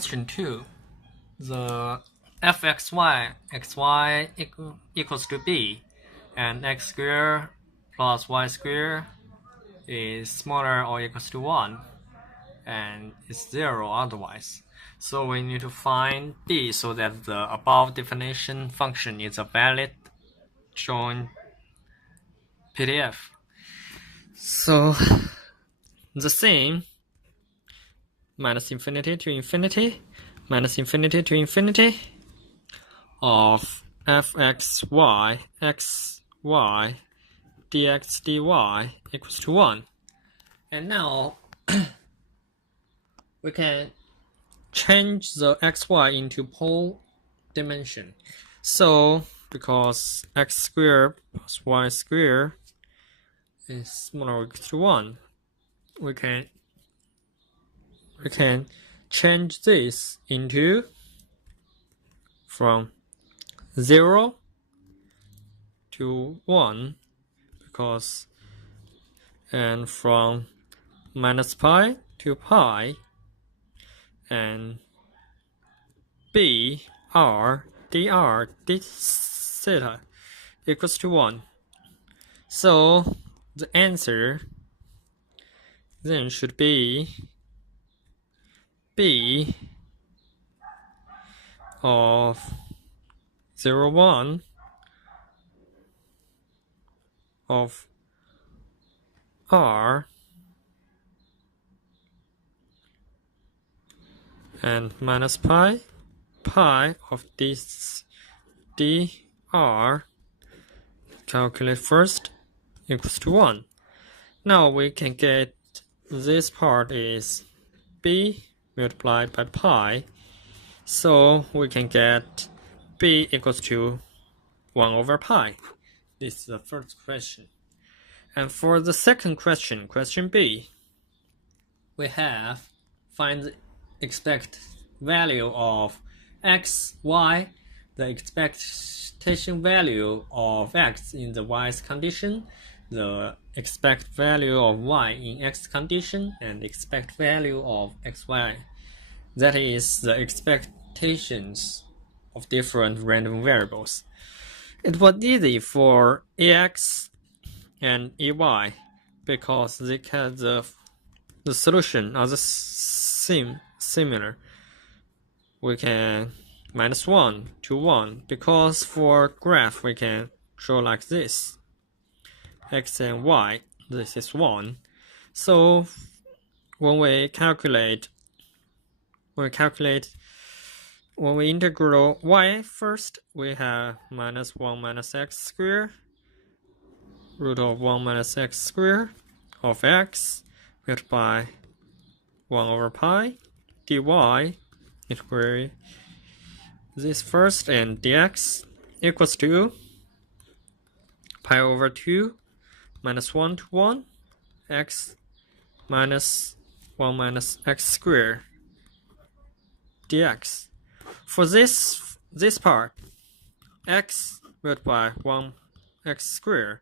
Question 2. The fxy xy equals to b, and x squared plus y squared is smaller or equals to 1, and it's 0 otherwise. So we need to find b so that the above definition function is a valid joint PDF. So the same, minus infinity to infinity, minus infinity to infinity of fxy xy dx dy equals to 1. And now we can change the xy into pole dimension. So because x squared plus y squared is smaller or equal to 1, we can change this into from 0 to 1, because, and from minus pi to pi, and b r dr d theta equals to 1. So the answer then should be b of 0, 1 of r and minus pi of this dr, calculate first, equals to 1. Now we can get this part is b multiplied by pi, so we can get b equals to 1 over pi. This is the first question. And for the second question, question b, we have find the expected value of x, y, the expectation value of x in the y's condition, the expected value of y in x condition, and expected value of xy. That is the expectations of different random variables. It was easy for ax and ay because they can the solution are the similar. We can minus 1 to 1, because for graph we can draw like this, x and y, this is 1. So when we integral y first, we have minus 1 minus x squared, root of 1 minus x squared of x, divided by 1 over pi, dy, integrate this first, and dx equals to pi over 2 minus 1 to 1 x minus 1 minus x squared dx. For this part, x multiplied by 1 x squared,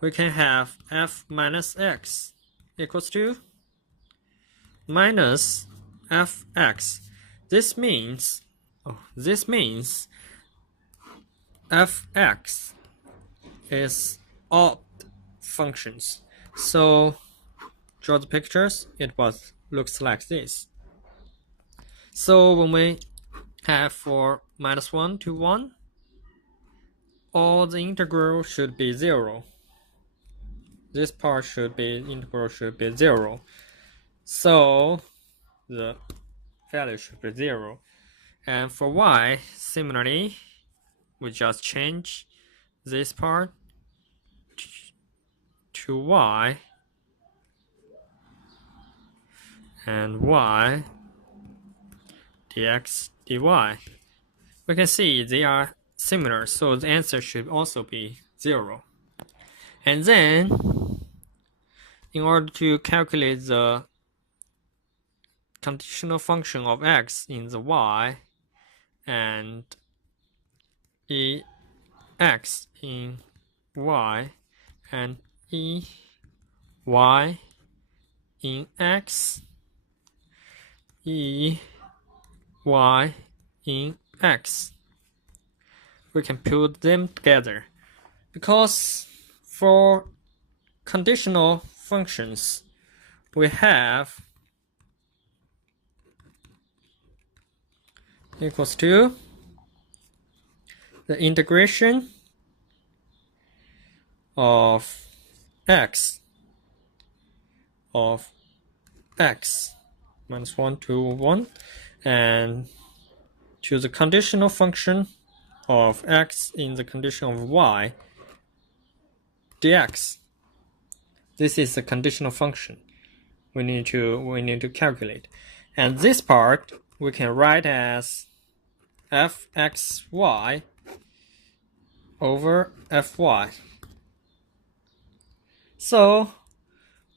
we can have f minus x equals to minus fx. This means fx is odd functions. So draw the pictures. It looks like this. So when we have for minus 1 to 1, all the integral should be 0. This part integral should be 0. So the value should be 0. And for y, similarly, we just change this part to y, and y dx dy. We can see they are similar, so the answer should also be 0. And then, in order to calculate the conditional function of x in the y and ex in y and ey in x, y in x. We can put them together because for conditional functions we have equals to the integration of x minus 1 to 1 and to the conditional function of x in the condition of y dx. This is the conditional function we need to calculate, and this part we can write as fxy over fy. So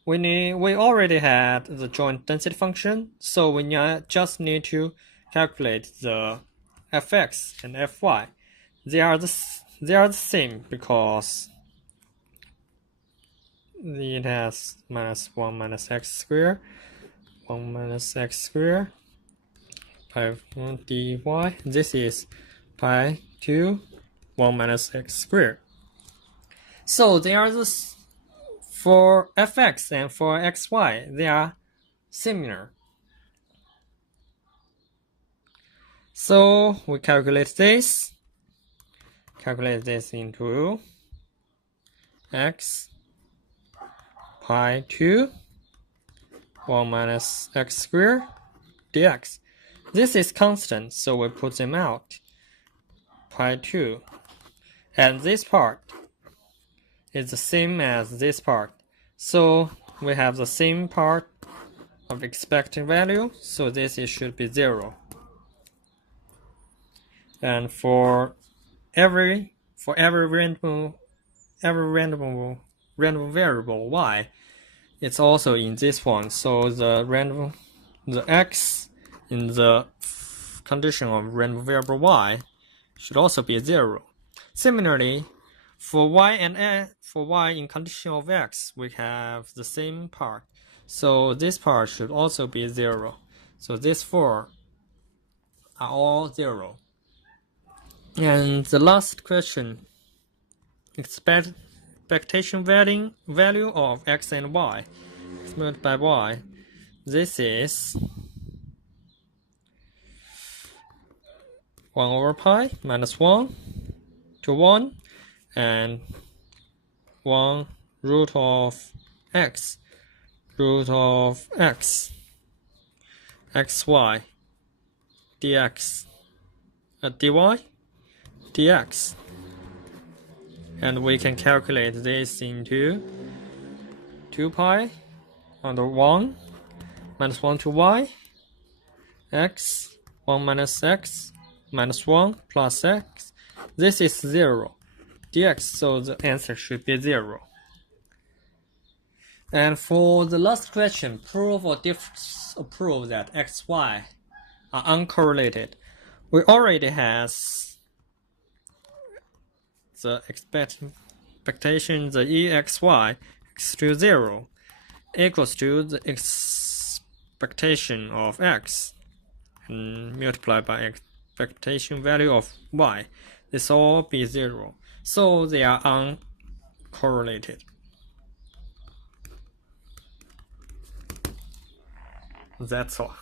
we already had the joint density function, so we just need to calculate the fx and fy. They are the same because it has minus 1 minus x squared, 1 minus x squared, pi 1 dy. This is pi 2 1 minus x squared. So they are for fx and for xy, they are similar. So we calculate this into x pi 2 1 minus x squared dx. This is constant, so we put them out. Pi 2. And this part is the same as this part. So we have the same part of expected value, so this should be 0. And for every random variable y, it's also in this one. So the x in the condition of random variable y should also be 0. Similarly, for y in condition of x, we have the same part. So this part should also be 0. So these four are all 0. And the last question, expectation value of x and y multiplied by y. This is 1 over pi minus 1 to 1 and 1 root of x xy dx dy dx. And we can calculate this into 2 pi under 1 minus 1 to y x 1 minus x minus 1 plus x. This is 0 dx, so the answer should be 0. And for the last question, prove or disprove that x, y are uncorrelated. We already have the expectation, the exy x to 0 equals to the expectation of x and multiplied by expectation value of y. This all be 0. So they are uncorrelated. That's all.